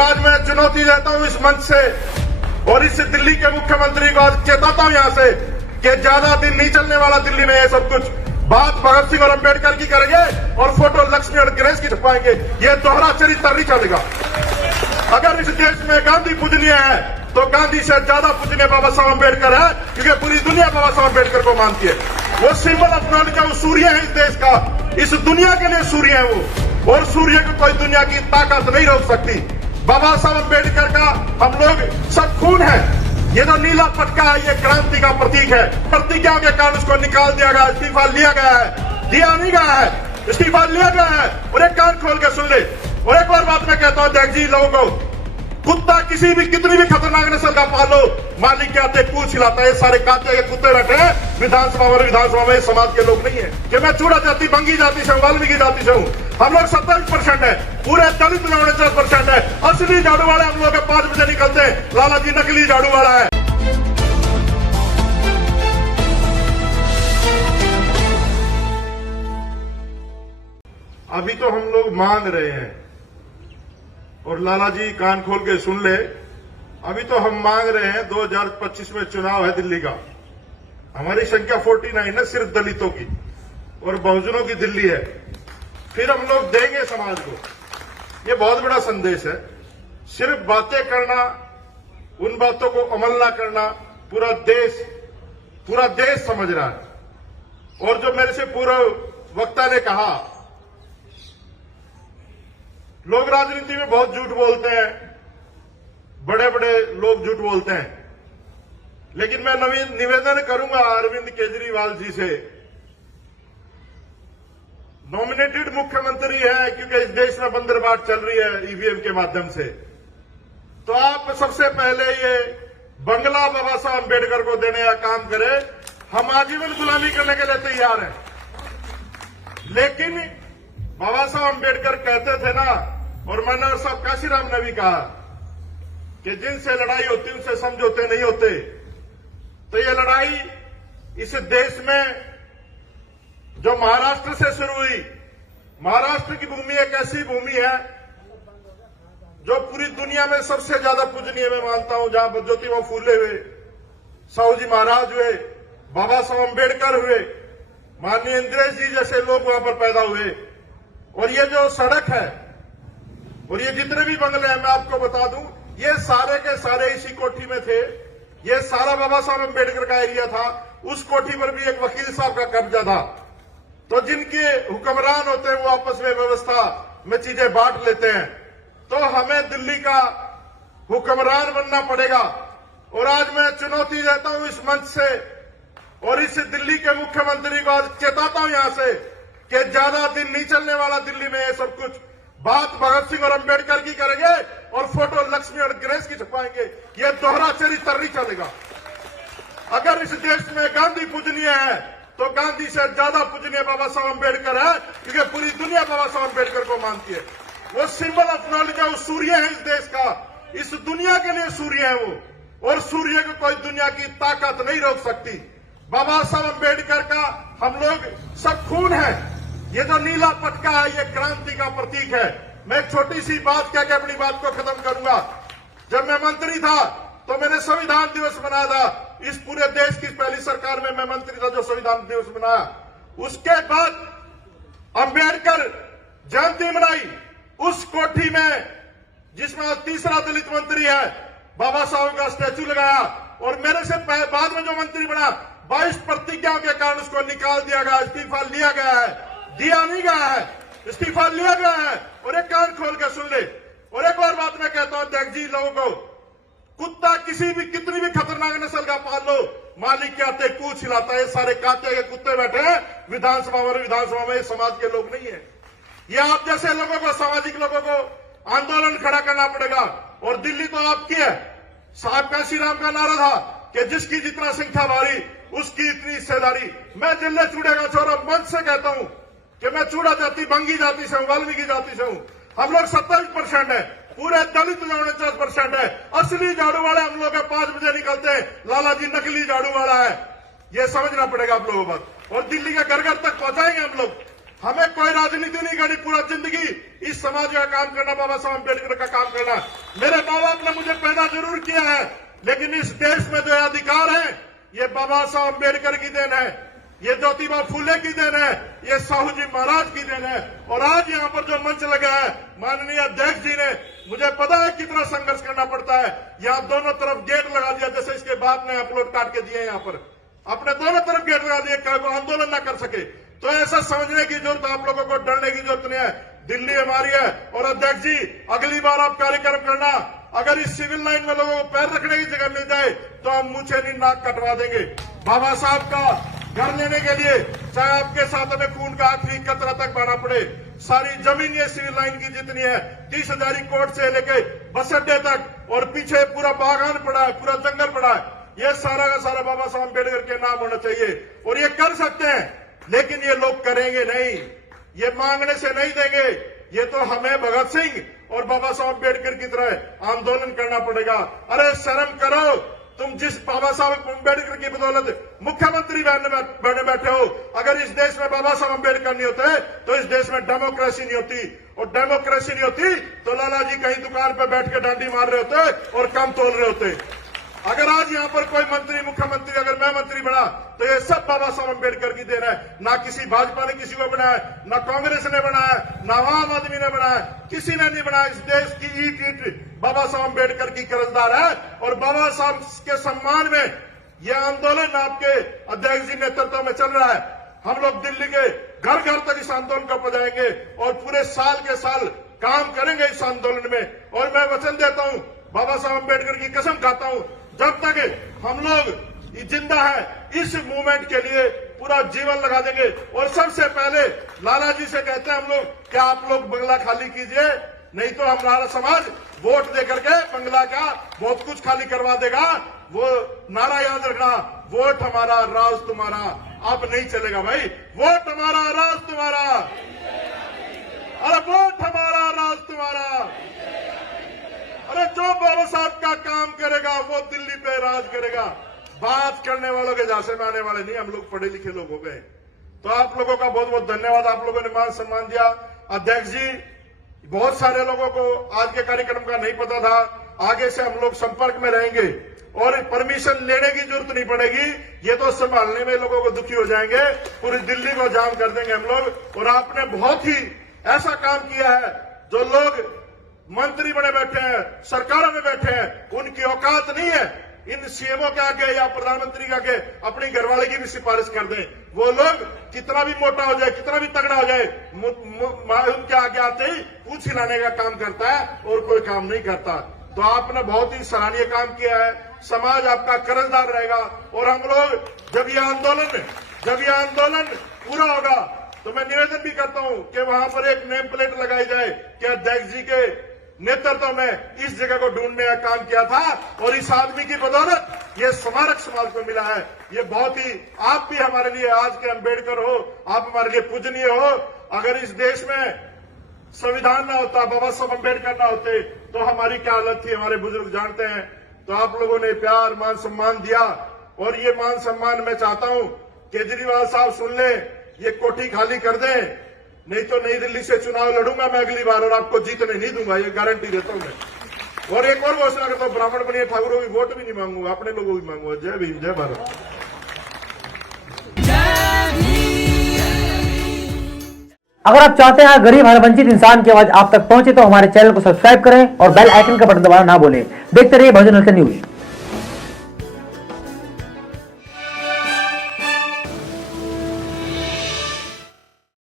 आज मैं चुनौती देता हूं इस मंच से और इस दिल्ली के मुख्यमंत्री को आज चेताता हूं यहां से कि ज्यादा दिन नहीं चलने वाला दिल्ली में ये सब कुछ। बात भगत सिंह और अंबेडकर की करेंगे और फोटो लक्ष्मी और गणेश की छुपाएंगे, ये दोहरा चरित्र नहीं चलेगा। अगर इस देश में गांधी पूजनीय है तो गांधी से ज्यादा पूजनीय बाबा साहब अंबेडकर है, क्योंकि पूरी दुनिया बाबा साहब अंबेडकर को मानती है। वो सिंबल ऑफ नॉलेज है, वो सूर्य है इस देश का, इस दुनिया के लिए सूर्य है वो, और सूर्य को कोई दुनिया की ताकत नहीं रोक सकती। बाबा साहब अंबेडकर का हम लोग सब खून है। ये जो नीला पटका है ये क्रांति का प्रतीक है। प्रतिज्ञा के कारण उसको निकाल दिया गया, इस्तीफा लिया गया है, दिया नहीं गया है, इस्तीफा लिया गया है। और एक कान खोल के सुन ले, और एक और बात मैं कहता हूं देख जी लोगों को, कुत्ता किसी भी कितनी भी खतरनाक नस्ल का पालो, मालिक के आते पूछ हिलाता है। ये सारे काते के कुत्ते बैठे हैं विधानसभा में, समाज के लोग नहीं है कि मैं चूड़ा जाति, बंगी जाति से हूं, वाल्मीकि जाति से हूं। हम लोग 27% है, पूरे दलित में 49% है। असली झाड़ू वाले हम लोग 5 बजे निकलते हैं, लाला जी नकली झाड़ू वाला है। अभी तो हम लोग मांग रहे हैं, और लाला जी कान खोल के सुन ले, अभी तो हम मांग रहे हैं 2025 में चुनाव है दिल्ली का। हमारी संख्या 49 है सिर्फ दलितों की, और बहुजनों की दिल्ली है। फिर हम लोग देंगे समाज को, ये बहुत बड़ा संदेश है। सिर्फ बातें करना, उन बातों को अमल ना करना, पूरा देश समझ रहा है। और जो मेरे से पूर्व वक्ता ने कहा, लोग राजनीति में बहुत झूठ बोलते हैं, बड़े बड़े लोग झूठ बोलते हैं, लेकिन मैं निवेदन करूंगा अरविंद केजरीवाल जी से, नॉमिनेटेड मुख्यमंत्री है क्योंकि इस देश में बंदरबाट चल रही है ईवीएम के माध्यम से, तो आप सबसे पहले ये बंगला बाबा साहब अंबेडकर को देने का काम करें। हम आजीवन गुलामी करने के लिए तैयार हैं, लेकिन बाबा साहब अंबेडकर कहते थे ना, और मनोहर साहब काशीराम ने भी कहा कि जिनसे लड़ाई होती उनसे समझौते नहीं होते। तो ये लड़ाई इस देश में जो महाराष्ट्र से शुरू हुई, महाराष्ट्र की भूमि एक ऐसी भूमि है जो पूरी दुनिया में सबसे ज्यादा पूजनीय मैं मानता हूं, जहां ज्योतिबा फूले हुए, साहू जी महाराज हुए, बाबा साहब अंबेडकर हुए, माननीय इंद्रेश जी जैसे लोग वहां पर पैदा हुए। और ये जो सड़क है और ये जितने भी बंगले हैं, मैं आपको बता दूं, ये सारे के सारे इसी कोठी में थे। ये सारा बाबा साहब अंबेडकर का एरिया था। उस कोठी पर भी एक वकील साहब का कब्जा था। तो जिनके हुक्मरान होते हैं वो आपस में व्यवस्था में चीजें बांट लेते हैं। तो हमें दिल्ली का हुक्मरान बनना पड़ेगा। और आज मैं चुनौती देता हूं इस मंच से और इस दिल्ली के मुख्यमंत्री को आज चेताता हूं यहां से कि ज्यादा दिन नहीं चलने वाला दिल्ली में ये सब कुछ। बात भगत सिंह और अंबेडकर की करेंगे और फोटो लक्ष्मी और गणेश की छुपाएंगे, ये दोहरा चरित्र नहीं चलेगा। अगर इस देश में गांधी पूजनीय है तो गांधी से ज्यादा पूजनीय बाबा साहब अंबेडकर है, क्योंकि पूरी दुनिया बाबा साहब अंबेडकर को मानती है। वो सिंबल ऑफ नॉलेज है, वो सूर्य है इस देश का, इस दुनिया के लिए सूर्य है वो, और सूर्य को कोई दुनिया की ताकत नहीं रोक सकती। बाबा साहब अंबेडकर का हम लोग सब खून है। ये जो नीला पटका है ये क्रांति का प्रतीक है। मैं एक छोटी सी बात कह के अपनी बात को खत्म करूंगा। जब मैं मंत्री था तो मैंने संविधान दिवस मनाया था। इस पूरे देश की पहली सरकार में मैं मंत्री था जो संविधान दिवस मनाया। उसके बाद अंबेडकर जयंती मनाई उस कोठी में जिसमें तीसरा दलित मंत्री है, बाबा साहब का स्टैचू लगाया। और मेरे से बाद में जो मंत्री बना, 22 प्रतिज्ञाओं के कारण उसको निकाल दिया गया, इस्तीफा लिया गया है, दिया नहीं गया है, इस्तीफा लिया गया है। और एक कान खोल के सुन ले, और एक और बात मैं कहता हूं देख जी लोगों को, कुत्ता किसी भी कितनी भी खतरनाक नस्ल का पाल लो, मालिक के आते पूछ हिलाता है। ये सारे काते के कुत्ते बैठे हैं विधानसभा में, समाज के लोग नहीं है। ये आप जैसे लोगों को, सामाजिक लोगों को आंदोलन खड़ा करना पड़ेगा। और दिल्ली तो आपकी है। साहब काशीराम का नारा था कि जिसकी जितना संख्या भारी उसकी इतनी हिस्सेदारी। मैं जिले चूड़े का छोरा मंच से कहता हूं कि मैं चूड़ा जाति, बंगी जाति से हूं, वाल्मीकि जाति से हूं। हम लोग 27% है, पूरे दलित में 49% है। असली झाड़ू वाले हम लोग 5 बजे निकलते हैं, लाला जी नकली झाड़ू वाला है। ये समझना पड़ेगा आप लोगों को। और दिल्ली के घर घर तक पहुंचाएंगे हम लोग। हमें कोई राजनीति नहीं करनी, पूरा जिंदगी इस समाज का काम करना, बाबा साहब अम्बेडकर का काम करना। मेरे माँ बाप ने मुझे पैदा जरूर किया है, लेकिन इस देश में जो अधिकार है ये बाबा साहब अम्बेडकर की देन है, ये ज्योतिबा फूले की देन है, ये साहू जी महाराज की देन है। और आज यहाँ पर जो मंच लगा है माननीय अध्यक्ष जी ने, मुझे पता है कितना संघर्ष करना पड़ता है। यहाँ दोनों तरफ गेट लगा दिया, जैसे इसके बाप ने अपलोड काट के दिए, यहाँ पर अपने दोनों तरफ गेट लगा दिए, कहीं आंदोलन न कर सके। तो ऐसा समझने की जरूरत, आप लोगों को डरने की जरूरत नहीं है। दिल्ली हमारी है। और अध्यक्ष जी, अगली बार आप कार्यक्रम करना, अगर इस सिविल लाइन में लोगों को पैर रखने की जगह मिल जाए तो हम मुंह छेनी नाक कटवा देंगे। बाबा साहब का घर लेने के लिए चाहे आपके साथ हमें खून का आखिरी कतरा तक बहाना पड़े, सारी जमीन ये सिविल लाइन की जितनी है 30,000 कोर्ट से लेके बस अड्डे तक, और पीछे पूरा बागान पड़ा है, पूरा जंगल पड़ा है, ये सारा का सारा बाबा साहब अम्बेडकर के नाम होना चाहिए। और ये कर सकते हैं, लेकिन ये लोग करेंगे नहीं, ये मांगने से नहीं देंगे। ये तो हमें भगत सिंह और बाबा साहब अम्बेडकर की तरह आंदोलन करना पड़ेगा। अरे शर्म करो, तुम जिस बाबा साहब अम्बेडकर की बदौलत मुख्यमंत्री बने बैठे हो। अगर इस देश में बाबा साहब अम्बेडकर नहीं होते तो इस देश में डेमोक्रेसी नहीं होती, और डेमोक्रेसी नहीं होती तो लाला जी कहीं दुकान पर बैठ के डांडी मार रहे होते और कम तोल रहे होते। अगर आज यहाँ पर कोई मंत्री, मुख्यमंत्री, अगर मैं मंत्री बना तो ये सब बाबा साहब अम्बेडकर की देन है। ना किसी भाजपा ने किसी को बनाया, ना कांग्रेस ने बनाया, ना आम आदमी ने बनाया, किसी ने नहीं बनाया। इस देश की ईट ईट बाबा साहब अम्बेडकर की कर्जदार है। और बाबा साहब के सम्मान में यह आंदोलन आपके अध्यक्ष जी नेतृत्व में चल रहा है। हम लोग दिल्ली के घर घर तक इस आंदोलन को पहुंचाएंगे और पूरे साल के साल काम करेंगे इस आंदोलन में। और मैं वचन देता हूं, बाबा साहब अम्बेडकर की कसम खाता हूं, जब तक हम लोग जिंदा है इस मूवमेंट के लिए पूरा जीवन लगा देंगे। और सबसे पहले लाला जी से कहते हैं हम लोग, क्या आप लोग बंगला खाली कीजिए, नहीं तो हमारा समाज वोट दे करके बंगला का बहुत कुछ खाली करवा देगा। वो नारा याद रखना, वोट हमारा राज तुम्हारा। अब नहीं चलेगा भाई, वोट हमारा राज तुम्हारा, अरे वोट हमारा राज तुम्हारा। अरे जो बाबा साहब का काम करेगा वो दिल्ली पे राज करेगा। बात करने वालों के झांसे में आने वाले नहीं, हम लोग पढ़े लिखे लोग हो गए। तो आप लोगों का बहुत बहुत धन्यवाद, आप लोगों ने मान सम्मान दिया। अध्यक्ष जी, बहुत सारे लोगों को आज के कार्यक्रम का नहीं पता था, आगे से हम लोग संपर्क में रहेंगे और परमिशन लेने की जरूरत नहीं पड़ेगी। ये तो संभालने में लोगों को दुखी हो जाएंगे, पूरी दिल्ली को जाम कर देंगे हम लोग। और आपने बहुत ही ऐसा काम किया है, जो लोग मंत्री बने बैठे हैं, सरकारों में बैठे हैं, उनकी औकात नहीं है इन सीएमओ के आगे या प्रधानमंत्री के आगे अपनी घरवाले की भी सिफारिश कर दें। वो लोग कितना भी मोटा हो जाए, कितना भी तगड़ा हो जाए, उनके आगे आते ही पूछ हिलाने का काम करता है और कोई काम नहीं करता। तो आपने बहुत ही सराहनीय काम किया है, समाज आपका कर्जदार रहेगा। और हम लोग जब ये आंदोलन पूरा होगा तो मैं निवेदन भी करता हूं कि वहां पर एक नेम प्लेट लगाई जाए कि अध्यक्ष जी के नेतृत्व में इस जगह को ढूंढने का काम किया था और इस आदमी की बदौलत ये स्मारक समाज को मिला है। ये बहुत ही, आप भी हमारे लिए आज के अम्बेडकर हो, आप हमारे लिए पूजनीय हो। अगर इस देश में संविधान ना होता, बाबा साहब अम्बेडकर ना होते तो हमारी क्या हालत थी, हमारे बुजुर्ग जानते हैं। तो आप लोगों ने प्यार, मान सम्मान दिया, और ये मान सम्मान मैं चाहता हूं केजरीवाल साहब सुन ले, ये कोठी खाली कर दें, नहीं तो नई दिल्ली से चुनाव लड़ूंगा मैं अगली बार और आपको जीतने नहीं दूंगा, ये गारंटी देता हूं मैं। और एक और घोषणा करता हूं, ब्राह्मण बनिए ठाकुरों की वोट भी नहीं मांगूंगा, अपने लोगों की मांगूंगा। जय भीम, जय भारत। अगर आप चाहते हैं गरीब हर वंचित इंसान की आवाज आप तक पहुंचे तो हमारे चैनल को सब्सक्राइब करें और बेल आइकन का बटन दबाना ना भूलें। देखते रहिए बहुजन न्यूज।